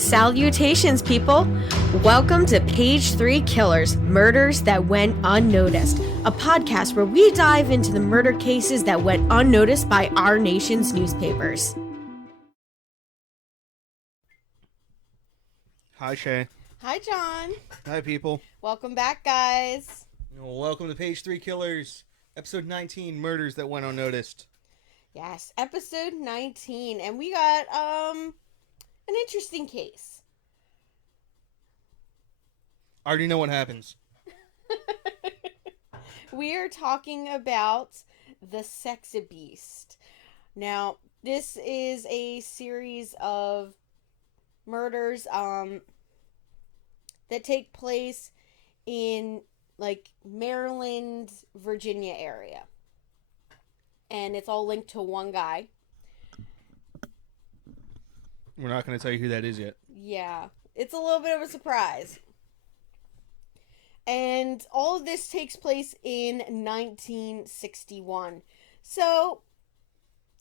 Salutations, people! Welcome to Page 3 Killers, Murders That Went Unnoticed, a podcast where we dive into the murder cases that went unnoticed by our nation's newspapers. Hi, Shay. Hi, John. Hi, people. Welcome back, guys. Welcome to Page 3 Killers, Episode 19, Murders That Went Unnoticed. Yes, episode 19, and we got, an interesting case. I already know what happens. We are talking about the Sexabeast. Now, this is a series of murders that take place in like Maryland, Virginia area. And it's all linked to one guy. We're not going to tell you who that is yet. Yeah, it's a little bit of a surprise. And all of this takes place in 1961. So,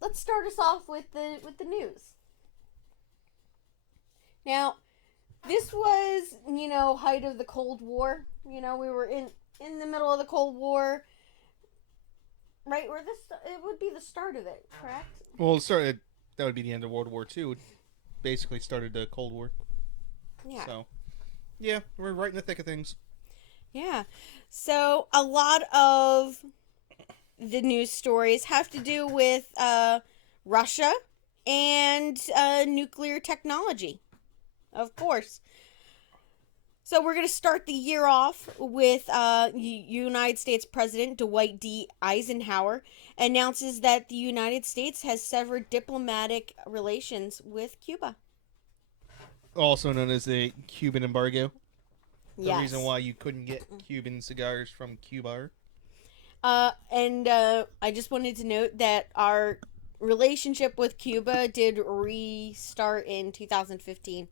let's start us off with the news. Now, this was, height of the Cold War. We were in the middle of the Cold War. Right, it would be the start of it, correct? Well, that would be the end of World War II. It basically started the Cold War. Yeah. So, yeah, we're right in the thick of things. Yeah. So, a lot of the news stories have to do with Russia and nuclear technology, of course. So we're going to start the year off with United States President Dwight D. Eisenhower announces that the United States has severed diplomatic relations with Cuba. Also known as the Cuban embargo. Yes. The reason why you couldn't get Cuban cigars from Cuba. And I just wanted to note that our relationship with Cuba did restart in 2015.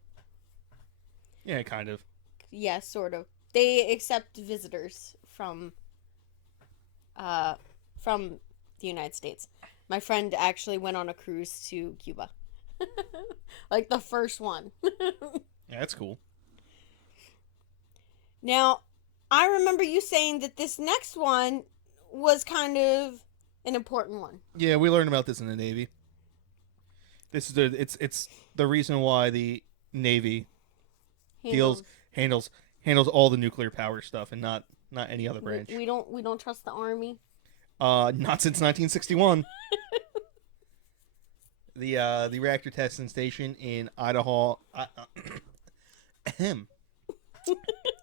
Yeah, kind of. Yeah, sort of. They accept visitors from the United States. My friend actually went on a cruise to Cuba. Like the first one. Yeah, that's cool. Now, I remember you saying that this next one was kind of an important one. Yeah, we learned about this in the Navy. This is it's the reason why the Navy handles all the nuclear power stuff and not any other branch. We don't trust the Army. Not since 1961. The reactor testing station in Idaho,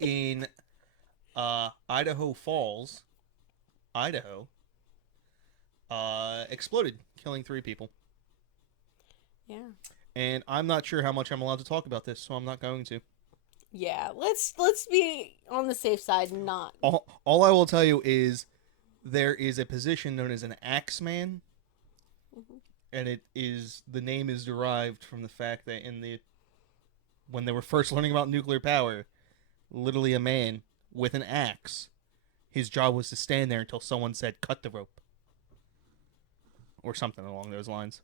in Idaho Falls, Idaho, exploded, killing 3 people. Yeah. And I'm not sure how much I'm allowed to talk about this, so I'm not going to. Yeah, let's be on the safe side and not. All I will tell you is there is a position known as an axeman, and the name is derived from the fact that when they were first learning about nuclear power, literally a man with an axe, his job was to stand there until someone said cut the rope or something along those lines,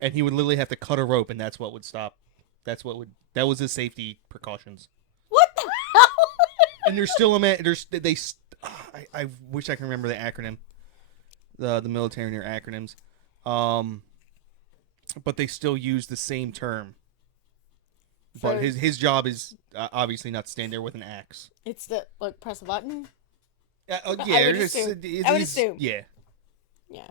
and he would literally have to cut a rope, and that's what would stop. That was his safety precautions. What the hell? And there's still a man. I wish I can remember the acronym. The military and their acronyms, but they still use the same term. But his job is obviously not to stand there with an axe. It's press a button. Yeah, I would assume. Yeah. Yeah.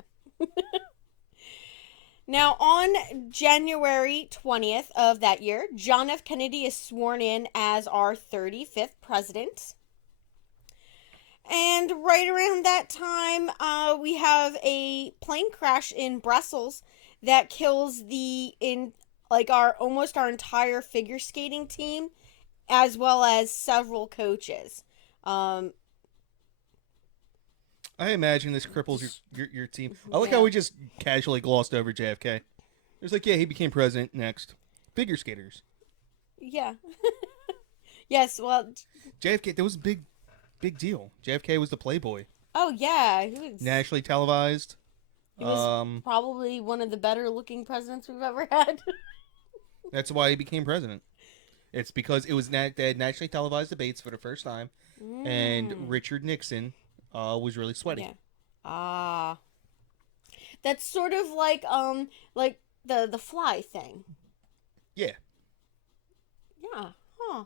Now, on January 20th of that year, John F. Kennedy is sworn in as our 35th president. And right around that time, we have a plane crash in Brussels that kills our entire figure skating team, as well as several coaches. I imagine this cripples your team. I like how we just casually glossed over JFK. It's like, yeah, he became president. Next, figure skaters. Yeah. Yes. Well, JFK. That was a big deal. JFK was the Playboy. Oh yeah, he was nationally televised. He was probably one of the better looking presidents we've ever had. That's why he became president. It's because it was they had nationally televised debates for the first time, and Mm. Richard Nixon was really sweaty. Yeah. Ah. That's sort of like the fly thing. Yeah. Yeah. Huh.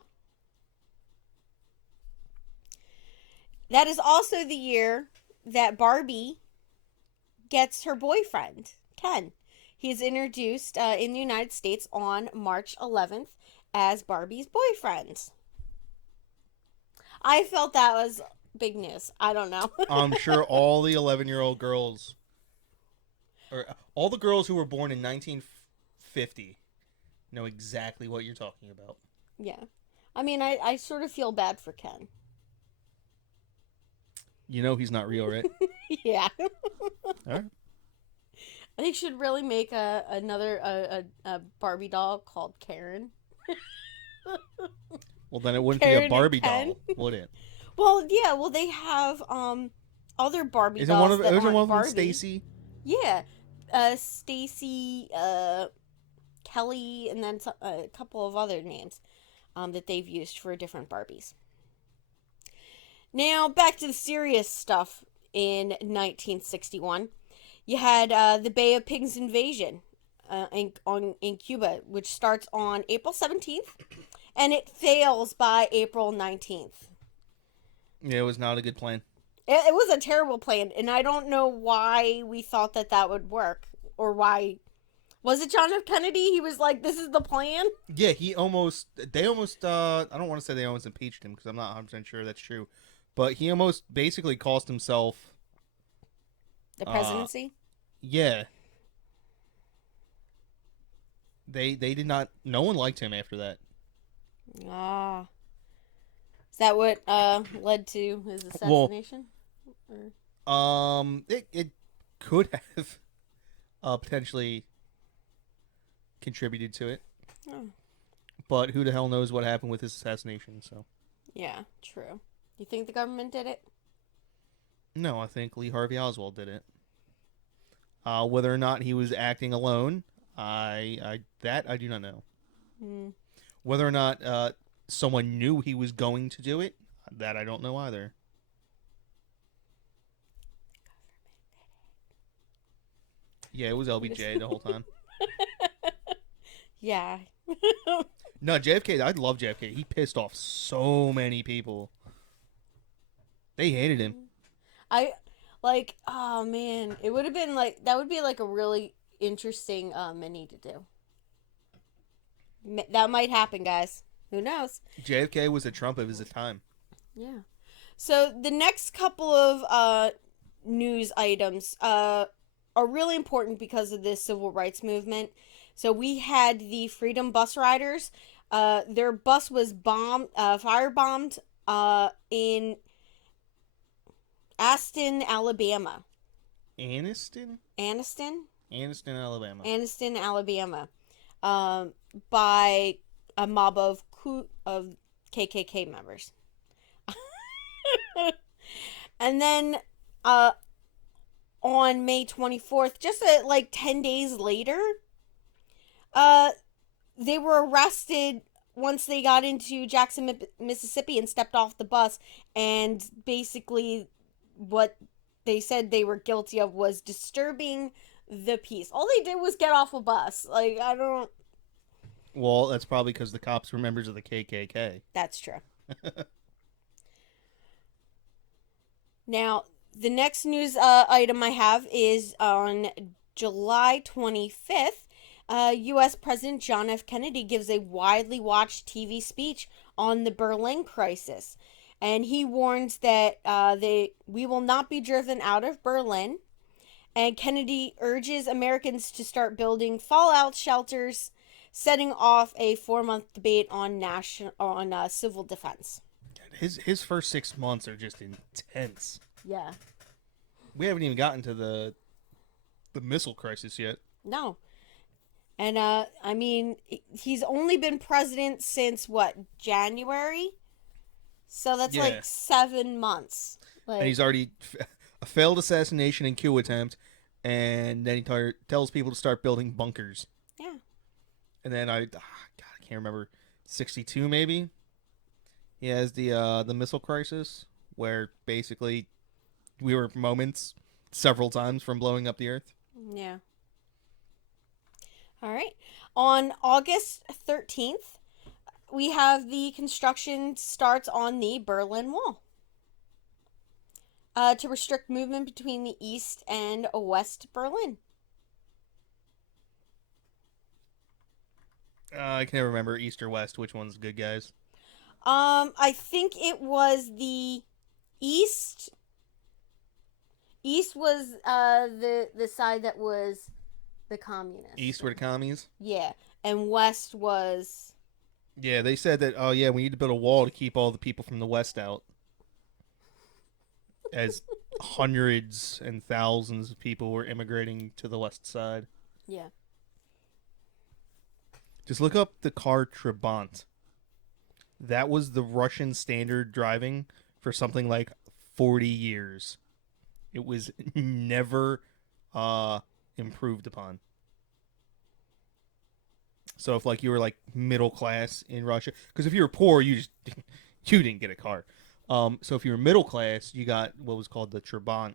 That is also the year that Barbie gets her boyfriend, Ken. He is introduced in the United States on March 11th as Barbie's boyfriend. I felt that was big news. I don't know. I'm sure all the 11-year-old girls, or all the girls who were born in 1950, know exactly what you're talking about. Yeah. I mean, I sort of feel bad for Ken. You know he's not real, right? Yeah. All right. They should really make a Barbie doll called Karen. Well, then it wouldn't be a Karen and Barbie Ken. doll, would it? Well, yeah. Well, they have other Barbie Isn't one dolls of that isn't aren't one of them Barbie. Stacy? Yeah, Stacy, Kelly, and then a couple of other names that they've used for different Barbies. Now back to the serious stuff. In 1961, you had the Bay of Pigs invasion in Cuba, which starts on April 17th, and it fails by April 19th. Yeah, it was not a good plan. It was a terrible plan, and I don't know why we thought that that would work, or why. Was it John F. Kennedy? He was like, "This is the plan." Yeah, they almost, I don't want to say they almost impeached him because I'm not 100% sure that's true. But he almost basically cost himself, The presidency. yeah. They did not, no one liked him after that. Ah, is that what led to his assassination? It could have potentially contributed to it. Oh. But who the hell knows what happened with his assassination, so. Yeah, true. You think the government did it? No, I think Lee Harvey Oswald did it. Whether or not he was acting alone, I do not know. Hmm. Whether or not someone knew he was going to do it, that I don't know either. Yeah, it was LBJ the whole time. Yeah. No, JFK, I love JFK. He pissed off so many people. They hated him. Oh man, it would have been like, that would be like a really interesting mini to do. That might happen, guys. Who knows? JFK was a Trump of his time. Yeah. So the next couple of news items are really important because of this civil rights movement. So we had the Freedom Bus Riders. Their bus was firebombed in Aston, Alabama. Anniston, Alabama. Anniston, Alabama. By a mob of KKK members. And then on May 24th, just like 10 days later, they were arrested once they got into Jackson, Mississippi and stepped off the bus, and basically what they said they were guilty of was disturbing the peace. All they did was get off a bus. Like, I don't... Well, that's probably because the cops were members of the KKK. That's true. Now, the next news item I have is on July 25th. U.S. President John F. Kennedy gives a widely watched TV speech on the Berlin crisis. And he warns that we will not be driven out of Berlin. And Kennedy urges Americans to start building fallout shelters, setting off a 4-month debate on civil defense. His first 6 months are just intense. Yeah. We haven't even gotten to the missile crisis yet. No. And I mean, he's only been president since what, January? So that's like 7 months. Like, and he's already a failed assassination and coup attempt, and then he tells people to start building bunkers. Yeah. And then I can't remember. '62 maybe. He has the missile crisis where basically we were moments several times from blowing up the Earth. Yeah. All right. On August 13th, we have the construction starts on the Berlin Wall to restrict movement between the East and West Berlin. I can never remember East or West. Which one's good, guys? I think it was the East. East was the side that was the communists. East were the commies. Yeah, and West was. Yeah, they said that. Oh yeah, we need to build a wall to keep all the people from the West out. As hundreds and thousands of people were immigrating to the West Side. Yeah. Just look up the car Trabant. That was the Russian standard driving for something like 40 years. It was never improved upon. So if like you were like middle class in Russia, because if you were poor, you didn't get a car. So if you were middle class, you got what was called the Trabant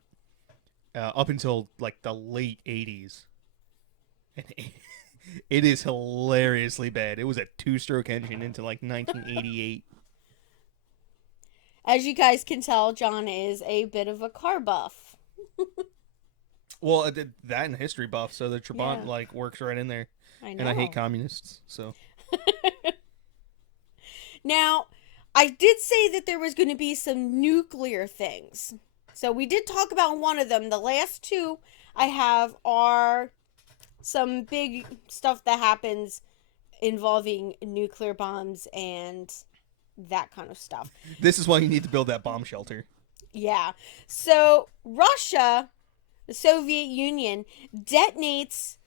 up until like the late 80s. And it is hilariously bad. It was a 2-stroke engine into like 1988. As you guys can tell, John is a bit of a car buff. Well, that and history buff, so the Trabant Yeah. like works right in there. I know. And I hate communists, so. Now, I did say that there was going to be some nuclear things. So we did talk about one of them. The last two I have are some big stuff that happens involving nuclear bombs and that kind of stuff. This is why you need to build that bomb shelter. Yeah. So Russia, the Soviet Union, detonates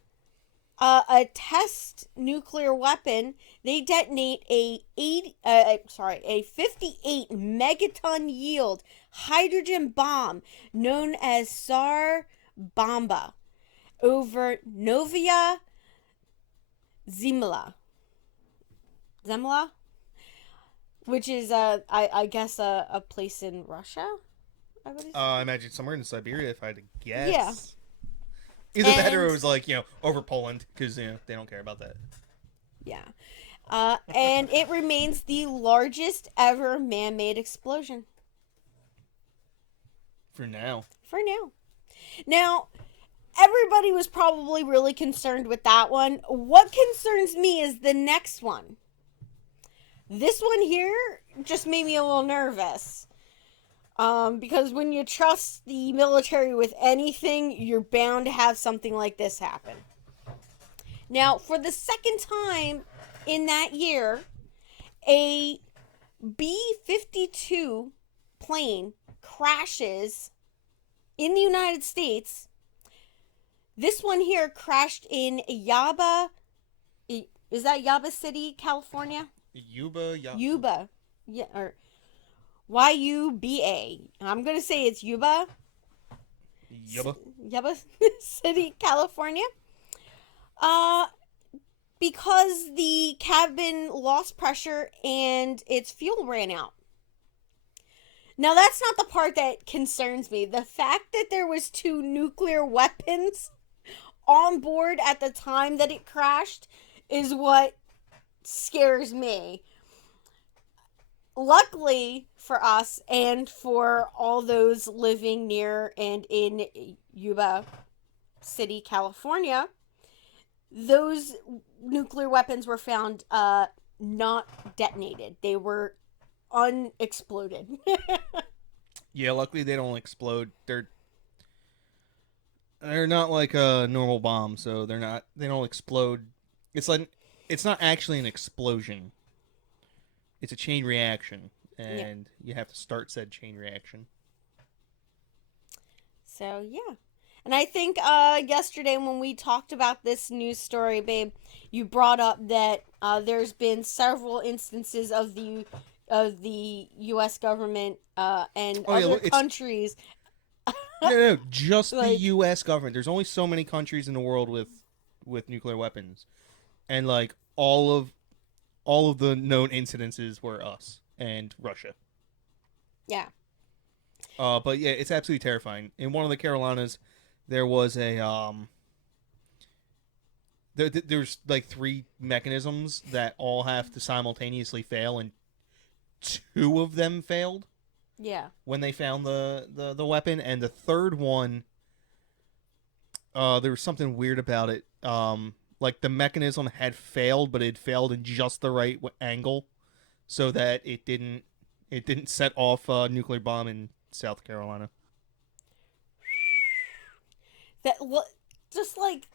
a test nuclear weapon. They detonate a 58 megaton yield hydrogen bomb known as Tsar Bomba over Novaya Zemlya, which is I guess a place in Russia. I imagine somewhere in Siberia, if I had to guess. Yeah. Either that or it was like, over Poland, because, they don't care about that. Yeah. And it remains the largest ever man-made explosion. For now. Now, everybody was probably really concerned with that one. What concerns me is the next one. This one here just made me a little nervous. Because when you trust the military with anything, you're bound to have something like this happen. Now, for the second time in that year, a B-52 plane crashes in the United States. This one here crashed in Yuba. Is that Yuba City, California? Yuba. Yeah, or Yuba. I'm going to say it's Yuba. Yuba City, California. Because the cabin lost pressure and its fuel ran out. Now, that's not the part that concerns me. The fact that there was 2 nuclear weapons on board at the time that it crashed is what scares me. Luckily for us and for all those living near and in Yuba City, California, those nuclear weapons were found not detonated. They were unexploded. Yeah, luckily they don't explode. They're not like a normal bomb, so they don't explode. It's not actually an explosion. It's a chain reaction, and you have to start said chain reaction. So, yeah. And I think yesterday when we talked about this news story, babe, you brought up that there's been several instances of the U.S. government and other countries. No, just the U.S. government. There's only so many countries in the world with nuclear weapons, and like all of all of the known incidences were us and Russia. Yeah. But yeah, it's absolutely terrifying. In one of the Carolinas, there was there's like three mechanisms that all have to simultaneously fail, and two of them failed Yeah. when they found the weapon, and the third one, there was something weird about it. Like the mechanism had failed, but it failed in just the right angle, so that it didn't set off a nuclear bomb in South Carolina. That what? Just like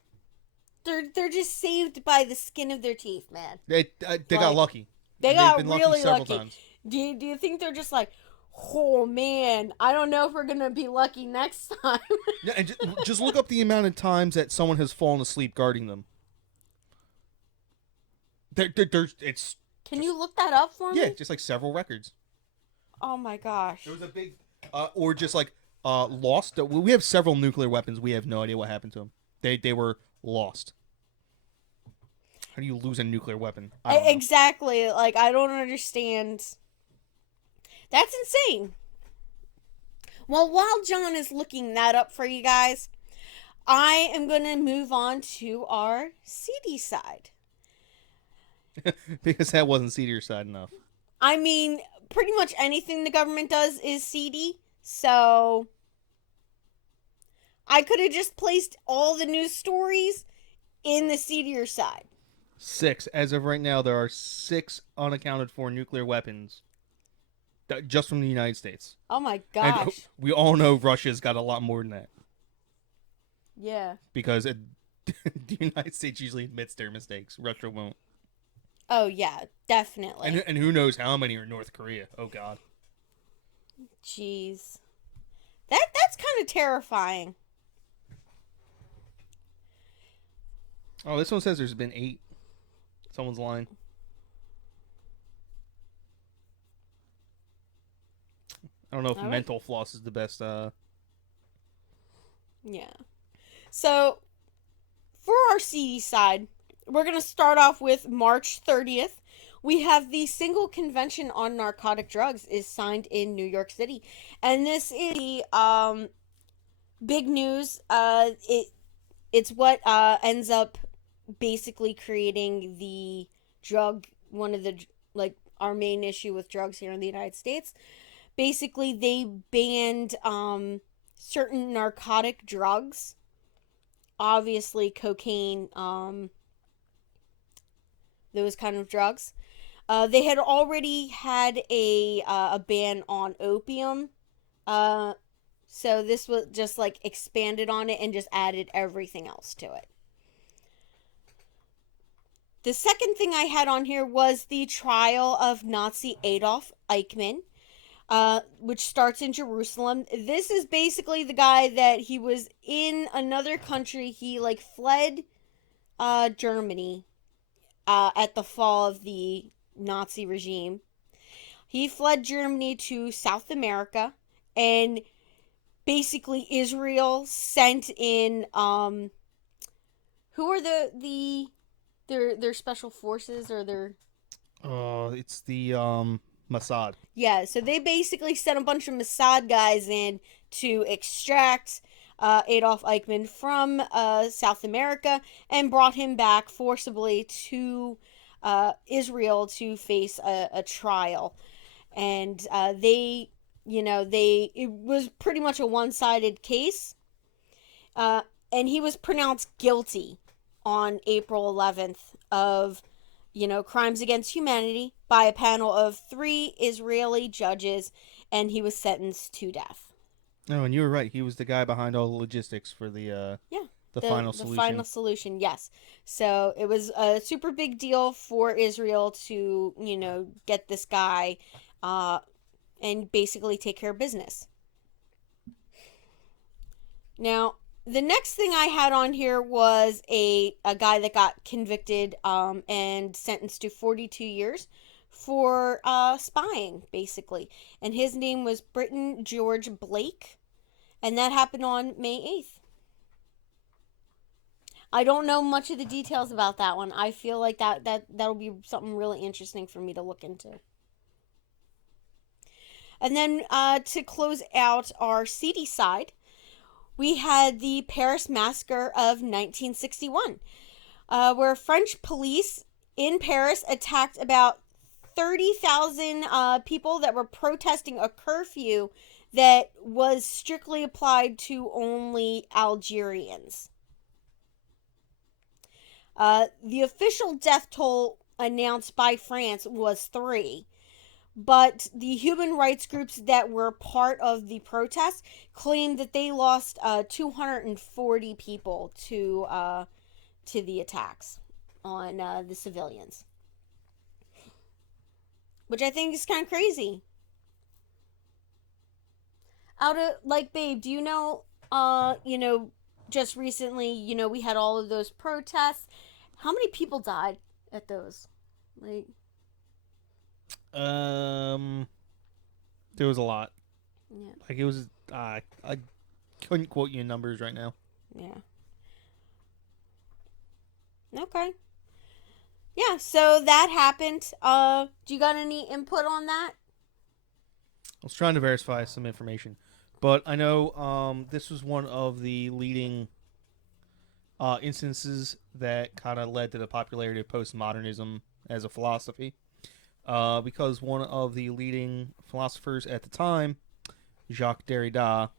they're just saved by the skin of their teeth, man. They got Like, lucky. they They've got been really several lucky. times. Do you think they're just like, oh man, I don't know if we're gonna be lucky next time? Yeah, and just look up the amount of times that someone has fallen asleep guarding them. It's Can you look that up for yeah, me? just like several records. Oh my gosh. There was a big, or just like lost. We have several nuclear weapons. We have no idea what happened to them. They were lost. How do you lose a nuclear weapon? I don't know. Exactly. Like, I don't understand. That's insane. Well, while John is looking that up for you guys, I am going to move on to our CD side. Because that wasn't seedier side enough. I mean, pretty much anything the government does is seedy, so I could have just placed all the news stories in the seedier side. 6. As of right now, there are 6 unaccounted for nuclear weapons just from the United States. Oh my And gosh. we all know Russia's got a lot more than that. Yeah. Because the United States usually admits their mistakes. Russia won't. Oh yeah, definitely. And who knows how many are North Korea. Oh God. Jeez. That's kind of terrifying. Oh, this one says there's been 8. Someone's lying. I don't know if All right. mental floss is the best. Yeah. So, for our CD side, we're going to start off with March 30th. We have the single convention on narcotic drugs is signed in New York City. And this is the big news. It's what ends up basically creating the drug, one of the, like, our main issue with drugs here in the United States. Basically, they banned certain narcotic drugs. Obviously, cocaine, those kind of drugs. They had already had a ban on opium. So this was just like expanded on it and just added everything else to it. The second thing I had on here was the trial of Nazi Adolf Eichmann, which starts in Jerusalem. This is basically the guy that he was in another country. He like fled Germany at the fall of the Nazi regime. He fled Germany to South America, and basically Israel sent in who are their special forces or their it's the Mossad. yeah, so they basically sent a bunch of Mossad guys in to extract Adolf Eichmann from South America and brought him back forcibly to Israel to face a trial. And it was pretty much a one-sided case. And he was pronounced guilty on April 11th of, crimes against humanity by a panel of 3 Israeli judges, and he was sentenced to death. Oh, and you were right. He was the guy behind all the logistics for the final solution. The final solution, yes. So it was a super big deal for Israel to, get this guy and basically take care of business. Now, the next thing I had on here was a guy that got convicted and sentenced to 42 years for spying, basically. And his name was Britton George Blake. And that happened on May 8th. I don't know much of the details about that one. I feel like that'll be something really interesting for me to look into. And then to close out our seedy side, we had the Paris Massacre of 1961, where French police in Paris attacked about 30,000 people that were protesting a curfew that was strictly applied to only Algerians. The official death toll announced by France was 3, but the human rights groups that were part of the protest claimed that they lost 240 people to the attacks on the civilians, which I think is kind of crazy. Out of like, babe, do you know? Just recently, we had all of those protests. How many people died at those? Like, there was a lot. yeah, Like it was. I couldn't quote you in numbers right now. yeah. Okay. Yeah, so that happened. Do you got any input on that? I was trying to verify some information, but I know this was one of the leading instances that kind of led to the popularity of postmodernism as a philosophy. Because one of the leading philosophers at the time, Jacques Derrida,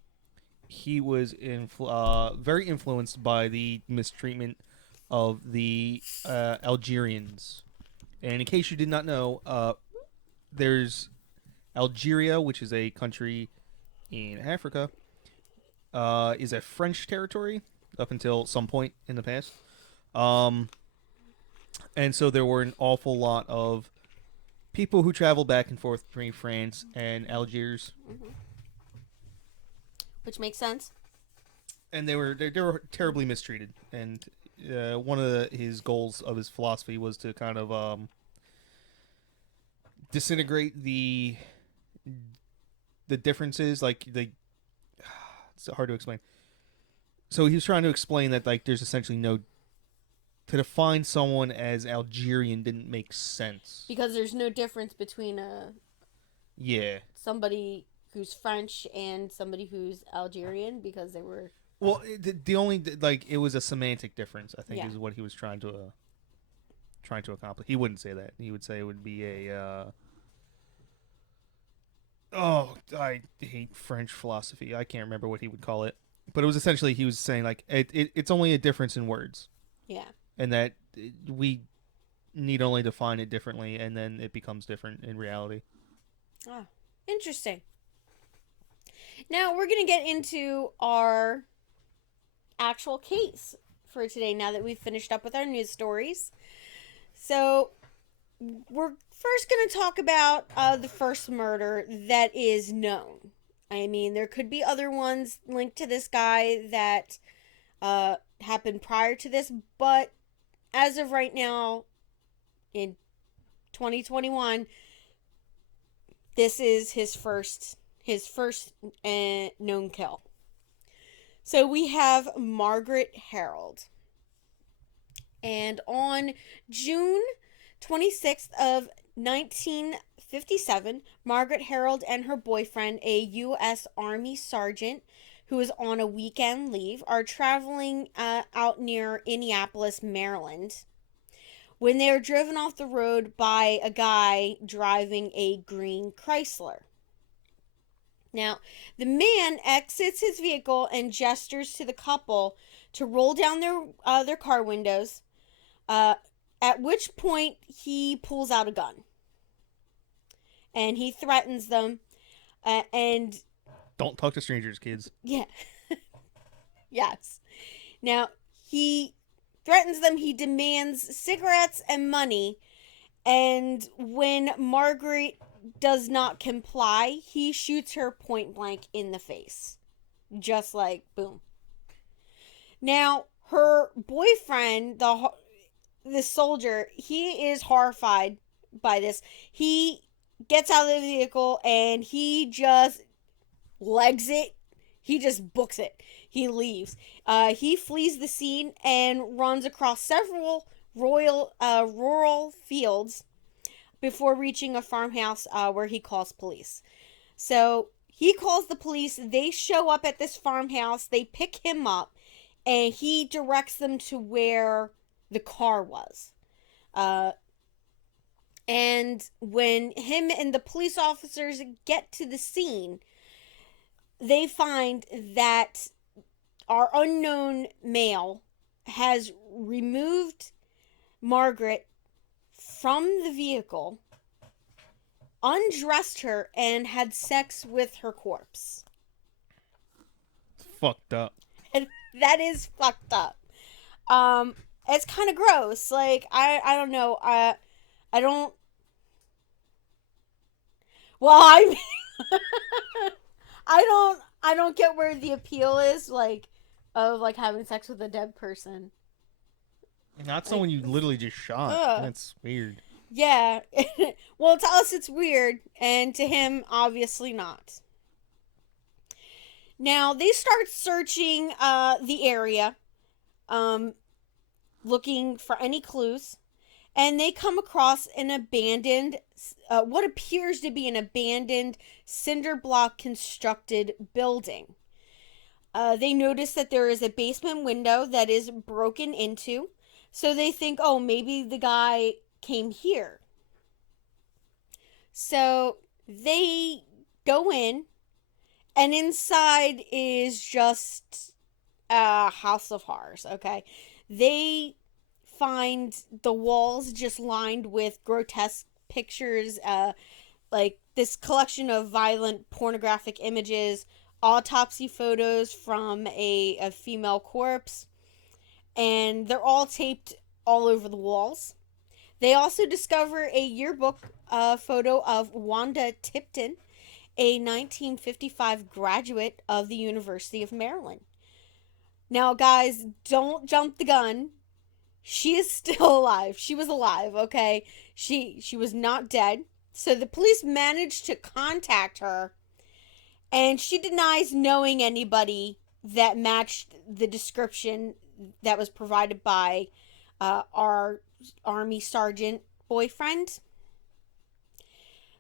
he was very influenced by the mistreatment of the Algerians. And in case you did not know, there's Algeria, which is a country in Africa, is a French territory up until some point in the past. And so there were an awful lot of people who traveled back and forth between France and Algiers. Mm-hmm. Which makes sense. And they were terribly mistreated. And one of his goals of his philosophy was to kind of disintegrate the differences. It's hard to explain. So he was trying to explain that there's essentially no, to define someone as Algerian didn't make sense. Because there's no difference between somebody who's French and somebody who's Algerian, because they were... Well, the only, it was a semantic difference, I think, is what he was trying to accomplish. He wouldn't say that. He would say it would be a... I hate French philosophy. I can't remember what he would call it. But it was essentially, he was saying, it's only a difference in words. Yeah. And that we need only define it differently, and then it becomes different in reality. Ah, interesting. Now, we're going to get into our actual case for today, now that we've finished up with our news stories. So, we're first going to talk about the first murder that is known. I mean, there could be other ones linked to this guy that happened prior to this, but as of right now, in 2021, this is his first known kill. So we have Margaret Harold. And on June 26th of 1957, Margaret Harold and her boyfriend, a U.S. Army sergeant who is on a weekend leave, are traveling out near Indianapolis, Maryland, when they are driven off the road by a guy driving a green Chrysler. Now, the man exits his vehicle and gestures to the couple to roll down their car windows, at which point he pulls out a gun. And he threatens them, and... Don't talk to strangers, kids. Yeah. Yes. Now, he threatens them, he demands cigarettes and money, and when Margaret does not comply, he shoots her point blank in the face. Just like, boom. Now, her boyfriend, the soldier, he is horrified by this. He gets out of the vehicle and he just legs it. He just books it. he leaves. He flees the scene and runs across several rural fields before reaching a farmhouse where he calls police. So he calls the police. They show up at this farmhouse. They pick him up, and he directs them to where the car was. And when him and the police officers get to the scene, they find that our unknown male has removed Margaret from the vehicle, undressed her, and had sex with her corpse. Fucked up. And that is fucked up. It's kind of gross. Like, I don't know. I don't. Well, I don't get where the appeal is, like, of like having sex with a dead person. Not someone you literally just shot. Ugh. That's weird. Yeah. Well, to us it's weird, and to him, obviously not. Now they start searching the area, looking for any clues, and they come across an abandoned, what appears to be an abandoned cinder block constructed building. They notice that there is a basement window that is broken into, so they think, oh, maybe the guy came here. So they go in, and inside is just a house of horrors, okay? They find the walls just lined with grotesque pictures, like this collection of violent pornographic images, autopsy photos from a female corpse, and they're all taped all over the walls. They also discover a yearbook photo of Wanda Tipton, a 1955 graduate of the University of Maryland. Now, guys, don't jump the gun. She is still alive. She was alive, okay? She was not dead. So the police managed to contact her, and she denies knowing anybody that matched the description that was provided by our Army Sergeant boyfriend.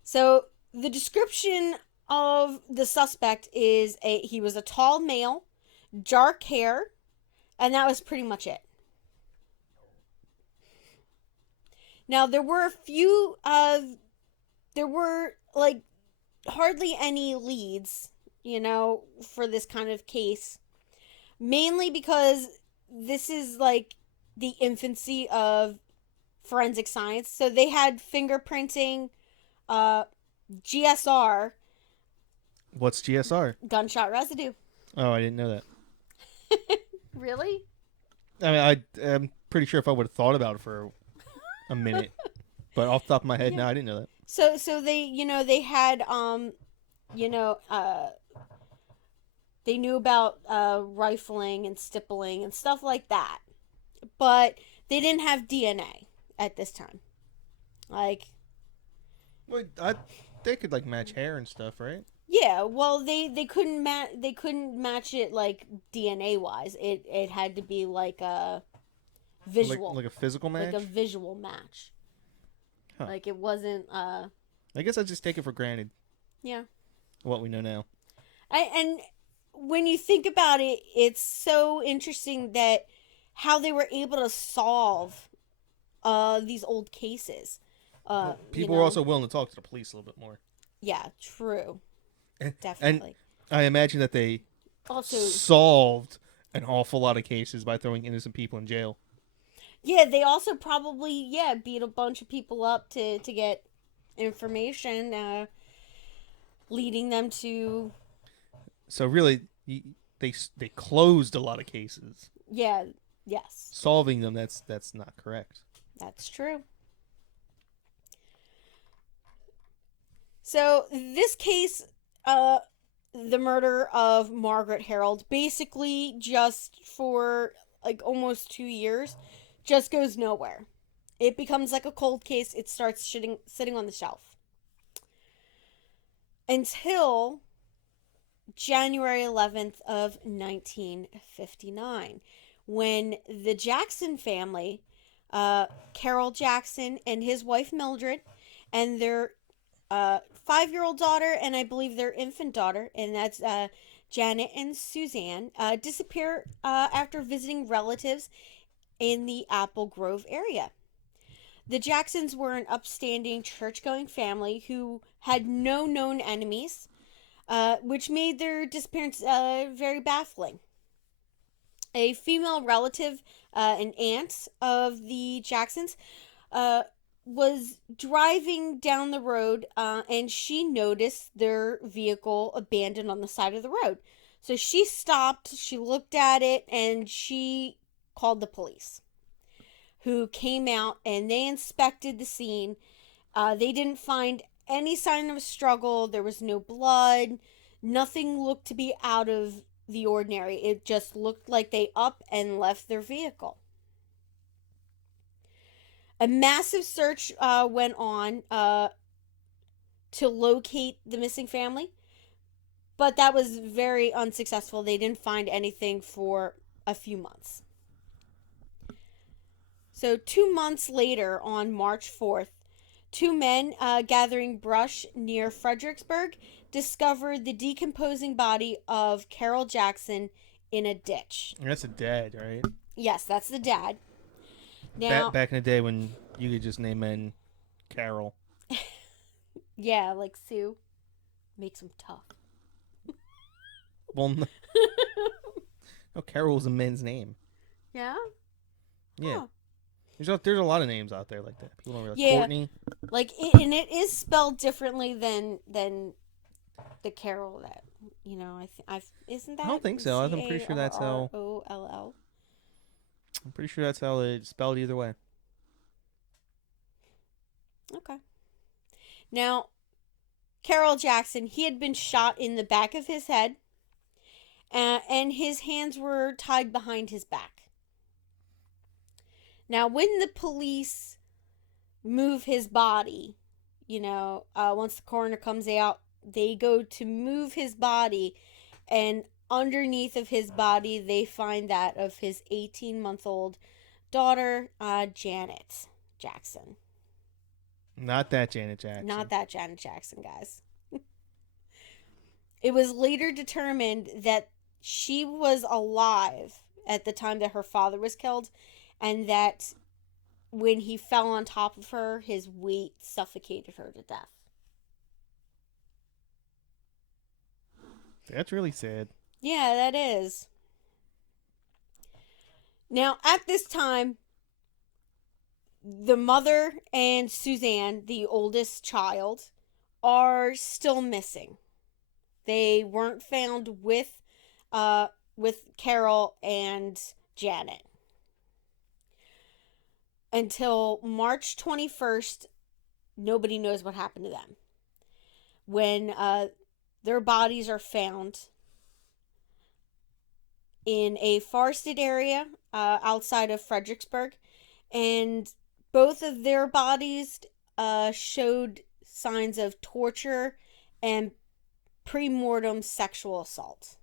So the description of the suspect is he was a tall male, dark hair, and that was pretty much it. Now there were like hardly any leads, for this kind of case, mainly because this is like the infancy of forensic science. So they had fingerprinting, GSR. What's GSR? Gunshot residue. Oh, I didn't know that. Really? I mean, I'm pretty sure if I would have thought about it for a minute, but off the top of my head, Yeah. no, I didn't know that. So they, they had, they knew about rifling and stippling and stuff like that, but they didn't have DNA at this time. Like, Well, they could like match hair and stuff, right? yeah, well, they couldn't match it like DNA wise. It had to be like a visual, like a physical match, like a visual match. Huh. Like it wasn't. I guess I just take it for granted. Yeah. What we know now. And when you think about it, it's so interesting that how they were able to solve these old cases. People were also willing to talk to the police a little bit more. Yeah, true. And Definitely. I imagine that they Also solved an awful lot of cases by throwing innocent people in jail. Yeah, they also probably beat a bunch of people up to get information, leading them to. So really, they closed a lot of cases. Yeah. Yes. Solving them, that's not correct. That's true. So this case, the murder of Margaret Harold, basically just for like almost 2 years, just goes nowhere. It becomes like a cold case. It starts sitting on the shelf. Until January 11th of 1959, when the Jackson family, Carol Jackson and his wife Mildred, and their 5-year-old daughter, and I believe their infant daughter, and that's Janet and Suzanne, disappear after visiting relatives in the Apple Grove area. The Jacksons were an upstanding church-going family who had no known enemies, which made their disappearance very baffling. A female relative, an aunt of the Jacksons, uh, was driving down the road, and she noticed their vehicle abandoned on the side of the road. So she stopped, she looked at it, and she called the police, who came out and they inspected the scene. They didn't find any sign of a struggle. There was no blood. Nothing looked to be out of the ordinary. It just looked like they up and left their vehicle. A massive search went on to locate the missing family, but that was very unsuccessful. They didn't find anything for a few months. So 2 months later, on March 4th, two men gathering brush near Fredericksburg discovered the decomposing body of Carol Jackson in a ditch. And that's a dad, right? Yes, that's the dad. Now, Back in the day when you could just name men Carol. yeah, like Sue makes them tough. Well, no, Carol was a man's name. Yeah? Yeah. Huh. There's a lot of names out there like that. People don't realize. Yeah. Courtney. Like, and it is spelled differently than the Carol that, isn't that? I don't think so. I'm pretty sure that's how. Carroll. I'm pretty sure that's how it's spelled either way. Okay. Now, Carol Jackson, he had been shot in the back of his head, and his hands were tied behind his back. Now, when the police move his body, once the coroner comes out, they go to move his body, and underneath of his body, they find that of his 18-month-old daughter, Janet Jackson. Not that Janet Jackson. Not that Janet Jackson, guys. It was later determined that she was alive at the time that her father was killed, and that when he fell on top of her, his weight suffocated her to death. That's really sad. Yeah, that is. Now, at this time, the mother and Suzanne, the oldest child, are still missing. They weren't found with Carol and Janet until March 21st. Nobody knows what happened to them. When their bodies are found in a forested area outside of Fredericksburg, and both of their bodies showed signs of torture and pre-mortem sexual assault.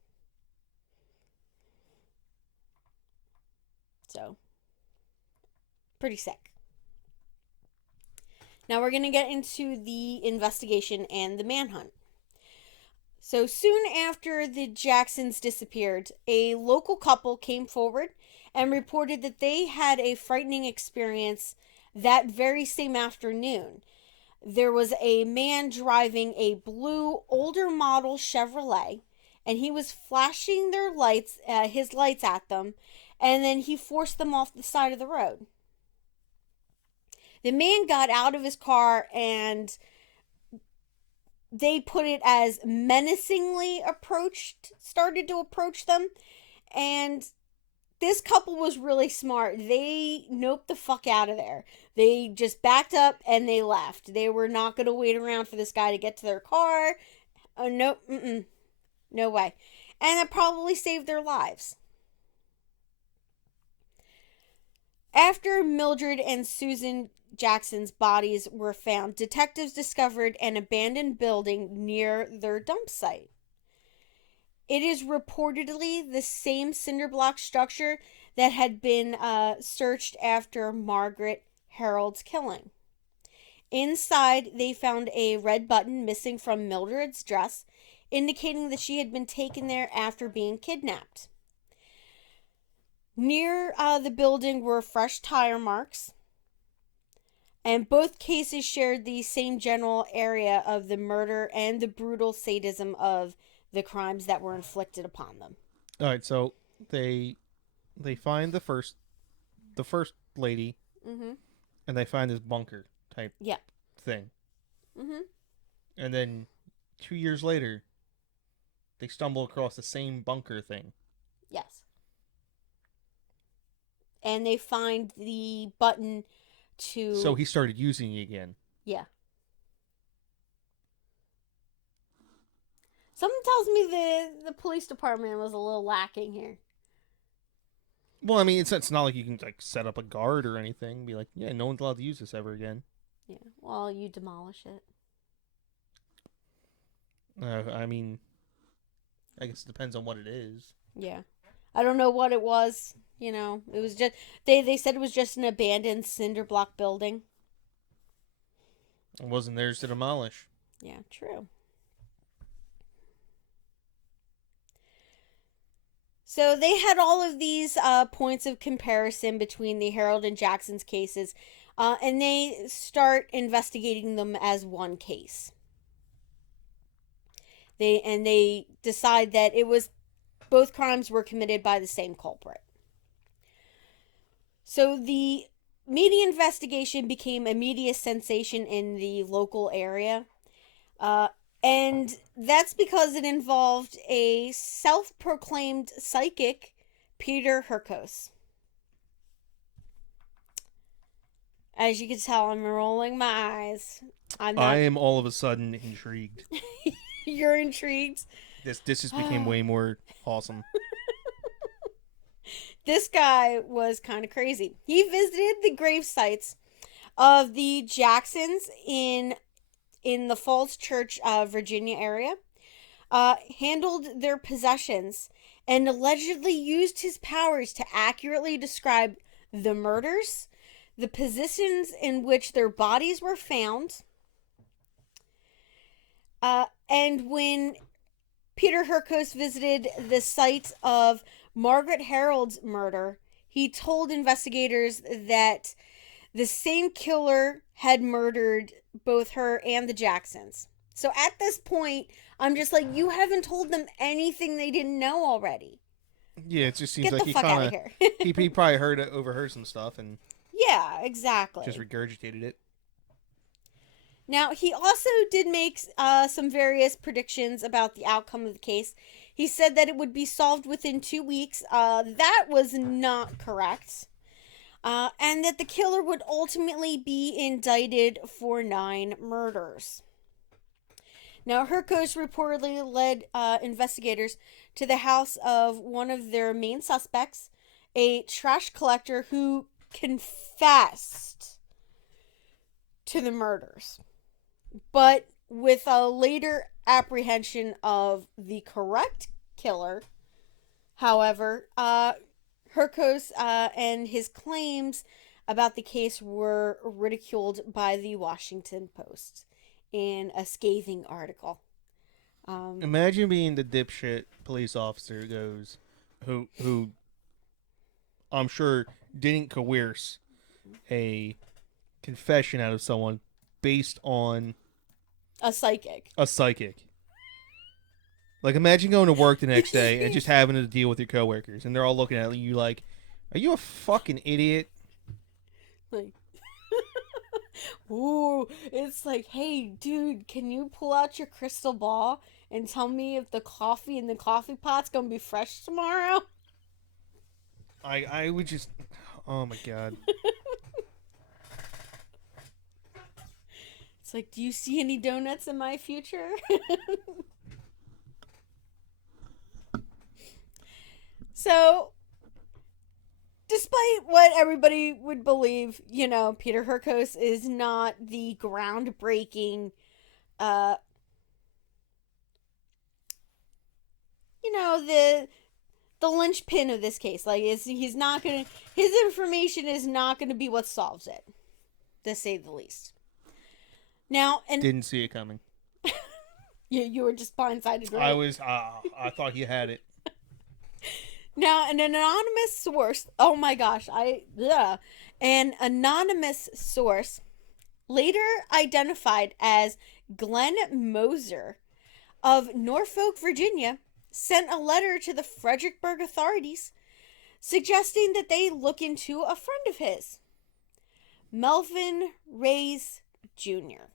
So, pretty sick. Now we're going to get into the investigation and the manhunt. So soon after the Jacksons disappeared, a local couple came forward and reported that they had a frightening experience that very same afternoon. There was a man driving a blue older model Chevrolet, and he was flashing his lights at them, and then he forced them off the side of the road. The man got out of his car, and they put it as menacingly started to approach them, and this couple was really smart. They noped the fuck out of there. They just backed up and they left. They were not going to wait around for this guy to get to their car. No, no way. And it probably saved their lives. After Mildred and Susan Jackson's bodies were found, detectives discovered an abandoned building near their dump site. It is reportedly the same cinder block structure that had been searched after Margaret Harold's killing. Inside, they found a red button missing from Mildred's dress, indicating that she had been taken there after being kidnapped. Near the building were fresh tire marks, and both cases shared the same general area of the murder and the brutal sadism of the crimes that were inflicted upon them. All right, so they find the first lady, Mm-hmm. and they find this bunker type Yeah. thing, Mm-hmm. and then 2 years later, they stumble across the same bunker thing. Yes. And they find the button to... So he started using it again. Yeah. Something tells me the police department was a little lacking here. Well, I mean, it's not like you can like set up a guard or anything. Be like, yeah, no one's allowed to use this ever again. Yeah. Well, you demolish it. I mean, I guess it depends on what it is. Yeah. I don't know what it was. You know, it was just... They said it was just an abandoned cinder block building. It wasn't theirs to demolish. Yeah, true. So they had all of these points of comparison between the Harold and Jackson's cases, and they start investigating them as one case. They decide that it was both crimes were committed by the same culprit. So the media investigation became a media sensation in the local area. And that's because it involved a self-proclaimed psychic, Peter Hurkos. As you can tell, I'm rolling my eyes. I am all of a sudden intrigued. You're intrigued? This just became way more awesome. This guy was kind of crazy. He visited the grave sites of the Jacksons in the Falls Church, Virginia area, handled their possessions, and allegedly used his powers to accurately describe the murders, the positions in which their bodies were found, and when Peter Hurkos visited the site of Margaret Harold's murder, he told investigators that the same killer had murdered both her and the Jacksons. So at this point, I'm just like, you haven't told them anything they didn't know already. Yeah, it just seems Get like the he fuck out of kind here. of he probably overheard some stuff and Yeah, exactly. just regurgitated it. Now, he also did make some various predictions about the outcome of the case. He said that it would be solved within 2 weeks. That was not correct. And that the killer would ultimately be indicted for 9 murders. Now, Hurkos reportedly led investigators to the house of one of their main suspects, a trash collector who confessed to the murders. But with a later apprehension of the correct killer, however, Hurkos and his claims about the case were ridiculed by the Washington Post in a scathing article. Imagine being the dipshit police officer who I'm sure didn't coerce a confession out of someone based on A psychic. a psychic. Like, imagine going to work the next day and just having to deal with your coworkers, and they're all looking at you like, "Are you a fucking idiot?" Like, ooh, it's like, hey, dude, can you pull out your crystal ball and tell me if the coffee in the coffee pot's gonna be fresh tomorrow? I would just, oh my god. It's like, do you see any donuts in my future? So, despite what everybody would believe, you know, Peter Hurkos is not the groundbreaking, linchpin of this case. Like, he's not gonna. His information is not gonna be what solves it, to say the least. Now, and Didn't see it coming. you were just blindsided, right? I was. I thought you had it. Now, an anonymous source. Oh my gosh, an anonymous source, later identified as Glenn Moser of Norfolk, Virginia, sent a letter to the Fredericksburg authorities suggesting that they look into a friend of his, Melvin REES Jr.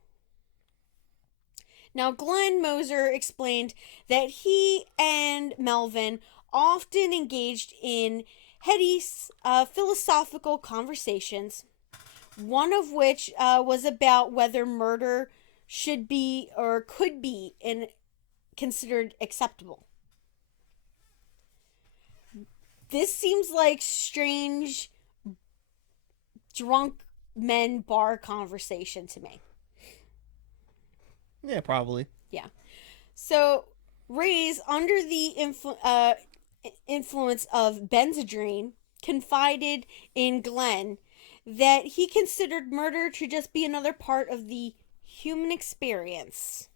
Now, Glenn Moser explained that he and Melvin often engaged in heady philosophical conversations, one of which was about whether murder should be or could be considered acceptable. This seems like strange drunk men bar conversation to me. Yeah, probably. Yeah. So, REES, under the influence of Benzedrine, confided in Glenn that he considered murder to just be another part of the human experience,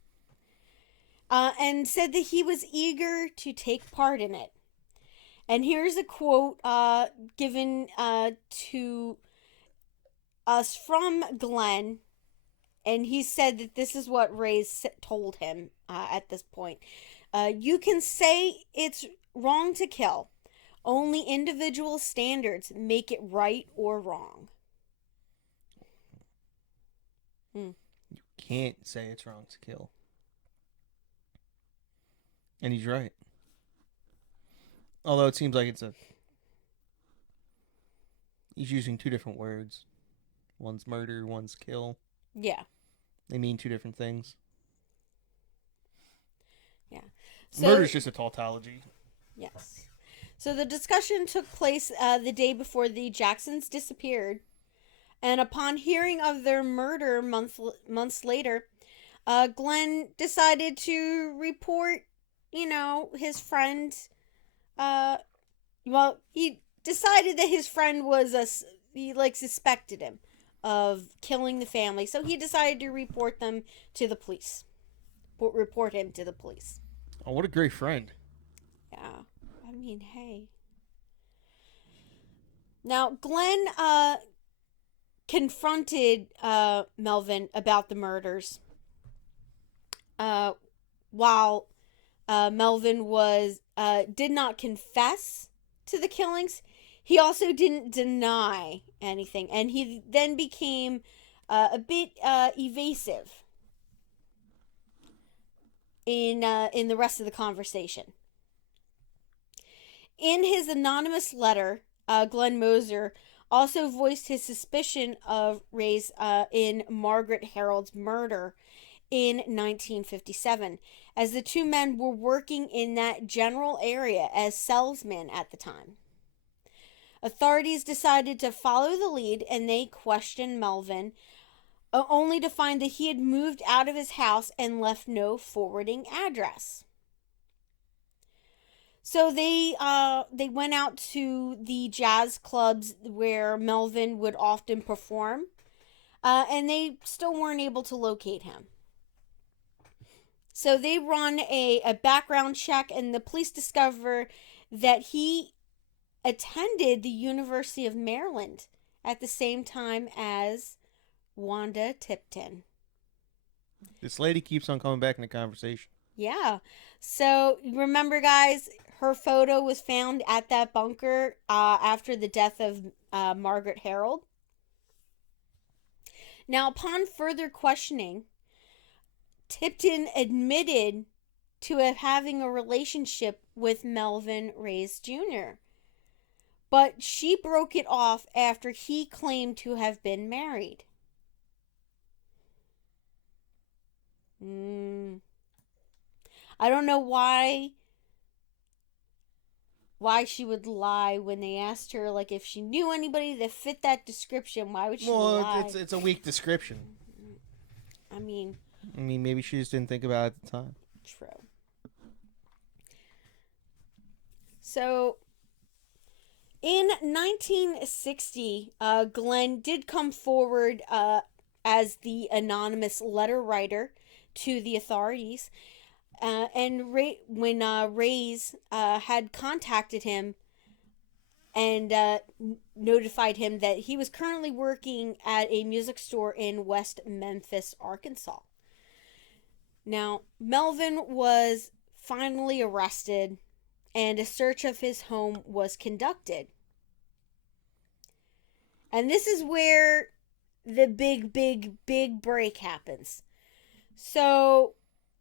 and said that he was eager to take part in it. And here's a quote given to us from Glenn, and he said that this is what REES told him at this point. You can say it's wrong to kill. Only individual standards make it right or wrong. You can't say it's wrong to kill. And he's right. Although it seems like he's using two different words. One's murder, one's kill. Yeah. They mean two different things. Yeah. So, murder's just a tautology. Yes. So the discussion took place the day before the Jacksons disappeared. And upon hearing of their murder months later, Glenn decided to report, his friend. He decided that his friend was suspected him of killing the family, so he decided to report them to the police. Report him to the police. Oh, what a great friend! Yeah, I mean, hey. Now, Glenn confronted Melvin about the murders. While Melvin did not confess to the killings, he also didn't deny anything, and he then became a bit evasive in the rest of the conversation. In his anonymous letter, Glenn Moser also voiced his suspicion of REES in Margaret Harold's murder in 1957, as the two men were working in that general area as salesmen at the time. Authorities decided to follow the lead, and they questioned Melvin, only to find that he had moved out of his house and left no forwarding address. So they went out to the jazz clubs where Melvin would often perform, and they still weren't able to locate him. So they run a background check, and the police discover that he attended the University of Maryland at the same time as Wanda Tipton. This lady keeps on coming back in the conversation. Yeah. So remember, guys, her photo was found at that bunker after the death of Margaret Harold. Now, upon further questioning, Tipton admitted to having a relationship with Melvin REES Jr., but she broke it off after he claimed to have been married. I don't know why she would lie when they asked her, like, if she knew anybody that fit that description. Why would she lie? Well, it's a weak description. I mean, maybe she just didn't think about it at the time. True. So, In 1960, Glenn did come forward as the anonymous letter writer to the authorities. When REES had contacted him and notified him that he was currently working at a music store in West Memphis, Arkansas. Now, Melvin was finally arrested and a search of his home was conducted. And this is where the big break happens. So,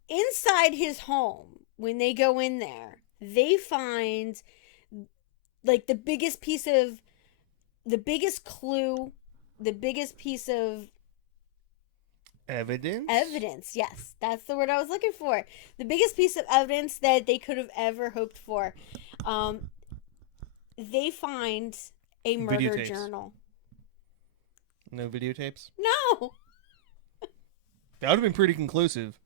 inside his home, when they go in there, they find like the biggest clue, the biggest piece of Evidence. Yes, that's the word I was looking for. The biggest piece of evidence that they could have ever hoped for. They find a murder Videotapes. journal. No videotapes? No. That would have been pretty conclusive.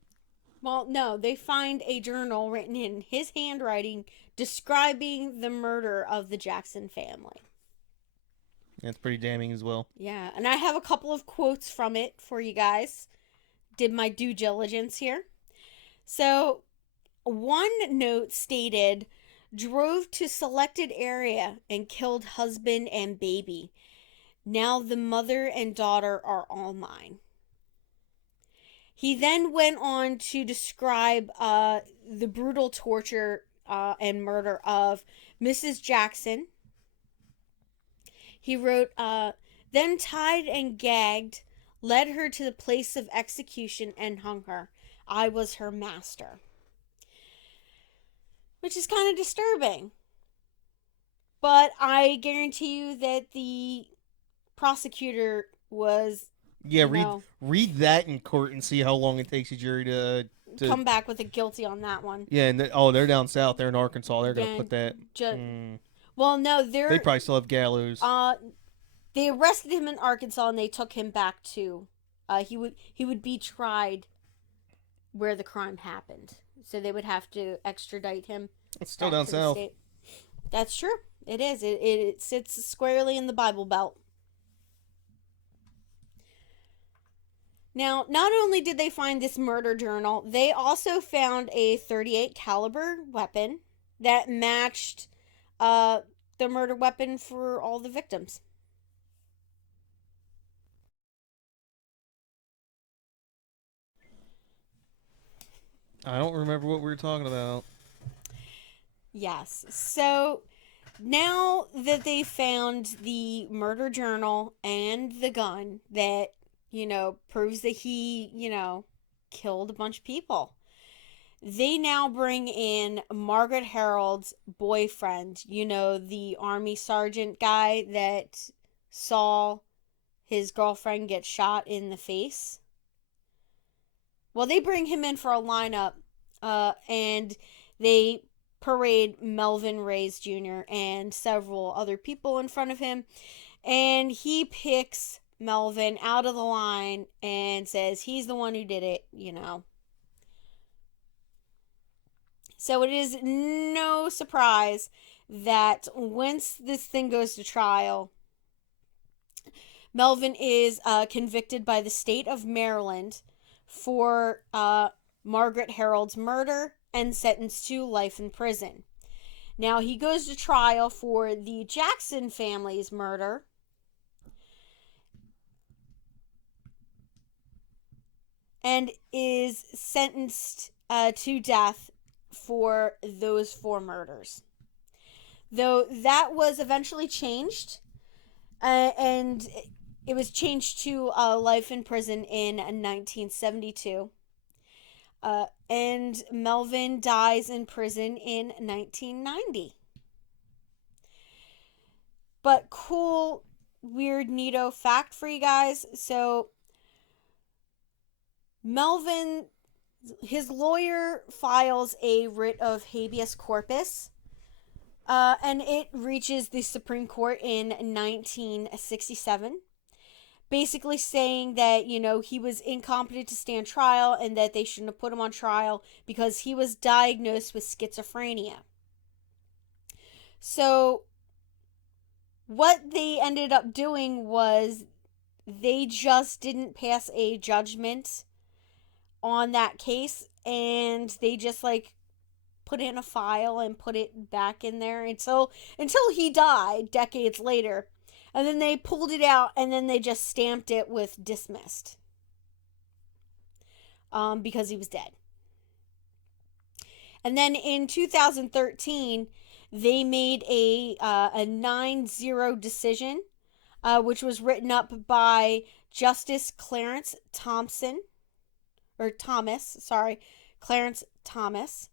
Well, no, they find a journal written in his handwriting describing the murder of the Jackson family. That's pretty damning as well. Yeah, and I have a couple of quotes from it for you guys. Did my due diligence here. So, one note stated, drove to selected area and killed husband and baby. Now the mother and daughter are all mine. He then went on to describe the brutal torture and murder of Mrs. Jackson. He wrote, then tied and gagged, led her to the place of execution and hung her. I was her master. Which is kind of disturbing. But I guarantee you that the prosecutor was... Yeah, read that in court and see how long it takes a jury to come back with a guilty on that one. Yeah, and they're down south. They're in Arkansas. They're going to put that... Well, no, they probably still have gallows. They arrested him in Arkansas and they took him back to... he would be tried where the crime happened. So they would have to extradite him. It's still down south. That's true. It is. It sits squarely in the Bible Belt. Now, not only did they find this murder journal, they also found a .38 caliber weapon that matched the murder weapon for all the victims. I don't remember what we were talking about. Yes. So now that they found the murder journal and the gun that, proves that he, killed a bunch of people, they now bring in Margaret Harold's boyfriend, the Army sergeant guy that saw his girlfriend get shot in the face. Well, they bring him in for a lineup, and they parade Melvin Reyes Jr. and several other people in front of him, and he picks Melvin out of the line and says he's the one who did it, So it is no surprise that once this thing goes to trial, Melvin is convicted by the state of Maryland for Margaret Harold's murder and sentenced to life in prison. Now, he goes to trial for the Jackson family's murder. And is sentenced to death for those 4 murders. Though that was eventually changed. And it was changed to life in prison in 1972. And Melvin dies in prison in 1990. But cool, weird, neato fact for you guys. So, Melvin, his lawyer files a writ of habeas corpus. And it reaches the Supreme Court in 1967. Basically saying that, he was incompetent to stand trial and that they shouldn't have put him on trial because he was diagnosed with schizophrenia. So, what they ended up doing was they just didn't pass a judgment on that case, and they just like put it in a file and put it back in there until he died decades later. And then they pulled it out and then they just stamped it with dismissed. Because he was dead. And then in 2013, they made a 9-0 decision, which was written up by Justice Clarence Thompson, or Thomas, sorry, Clarence Thomas.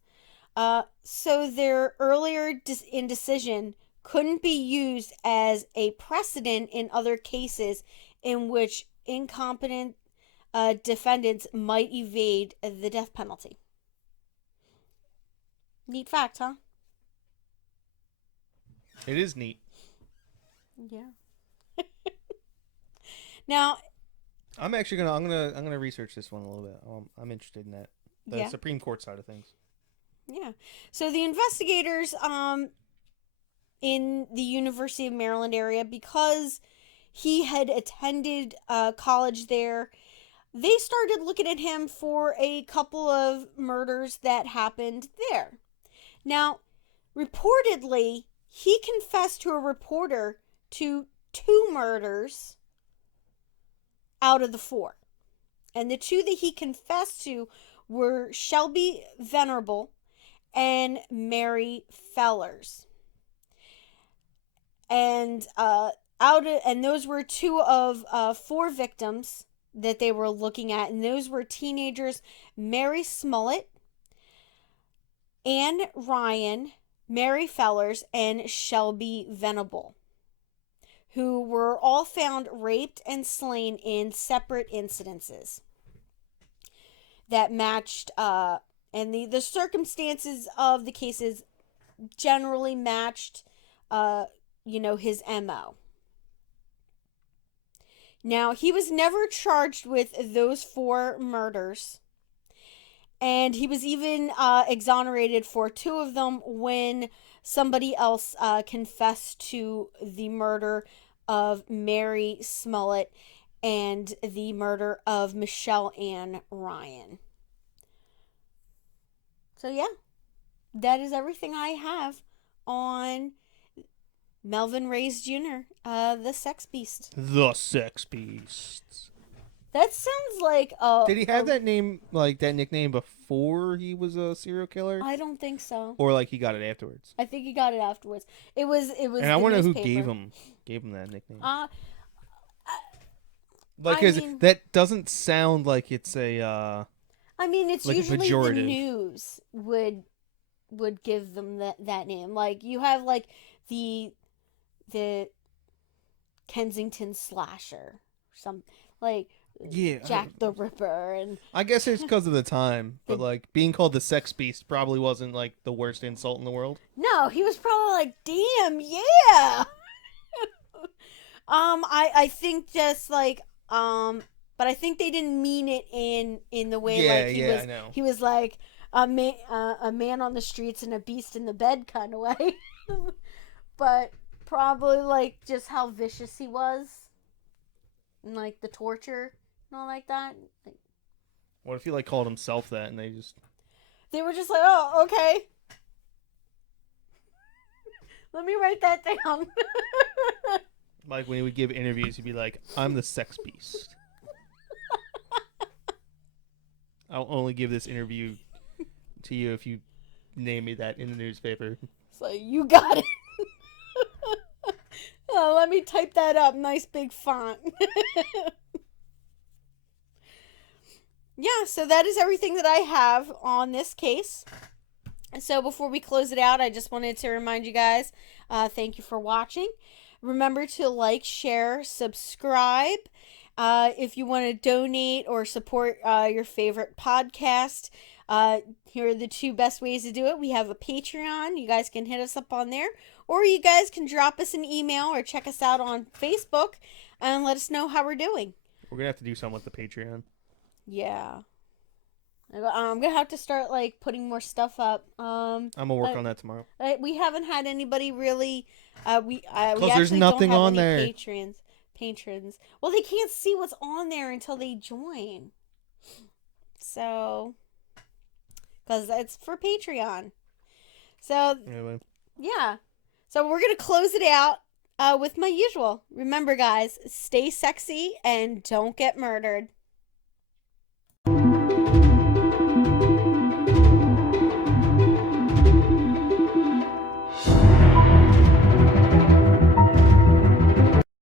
So their earlier indecision couldn't be used as a precedent in other cases in which incompetent defendants might evade the death penalty. Neat fact, huh? It is neat. Yeah. Now, I'm gonna research this one a little bit. I'm interested in that. The Supreme Court side of things. Yeah. So the investigators in the University of Maryland area, because he had attended college there, they started looking at him for a couple of murders that happened there. Now, reportedly, he confessed to a reporter to 2 murders out of the 4. And the 2 that he confessed to were Shelby Venerable and Mary Fellers. And those were 2 of 4 victims that they were looking at, and those were teenagers Mary Smollett, Anne Ryan, Mary Fellers, and Shelby Venable, who were all found raped and slain in separate incidences that matched, and the circumstances of the cases generally matched, his MO. Now, he was never charged with those 4 murders, and he was even exonerated for 2 of them when somebody else confessed to the murder of Mary Smollett and the murder of Michelle Ann Ryan. So yeah, that is everything I have on Melvin Reyes Jr., the Sex Beast. The Sex Beast. That sounds like Did he have that name, like that nickname, before he was a serial killer? I don't think so. Or like he got it afterwards? I think he got it afterwards. It was. And I wonder who gave him that nickname. That doesn't sound like it's a. It's like usually the news would give them that name. Like you have like the Kensington Slasher, Jack the Ripper, and I guess it's because of the time, but like being called the Sex Beast probably wasn't like the worst insult in the world. No, he was probably like, "Damn, yeah." I think just like but I think they didn't mean it in the way he was like a man on the streets and a beast in the bed kind of way, but probably like just how vicious he was, and like the torture and all like that. What if he like called himself that and they were just like, oh, okay, let me write that down. Like when he would give interviews, he'd be like, "I'm the Sex Beast. I'll only give this interview to you if you name me that in the newspaper." So you got it. Oh, let me type that up. Nice big font. Yeah, so that is everything that I have on this case. So before we close it out, I just wanted to remind you guys, thank you for watching. Remember to like, share, subscribe. If you want to donate or support your favorite podcast, here are the 2 best ways to do it. We have a Patreon. You guys can hit us up on there. Or you guys can drop us an email or check us out on Facebook and let us know how we're doing. We're going to have to do something with the Patreon. Yeah. I'm gonna have to start like putting more stuff up. I'm gonna work on that tomorrow. We haven't had anybody really. We Because there's actually don't nothing have on any there. patrons. Well, they can't see what's on there until they join. So, because it's for Patreon. So Anyway. yeah. So we're gonna close it out with my usual. Remember, guys, stay sexy and don't get murdered.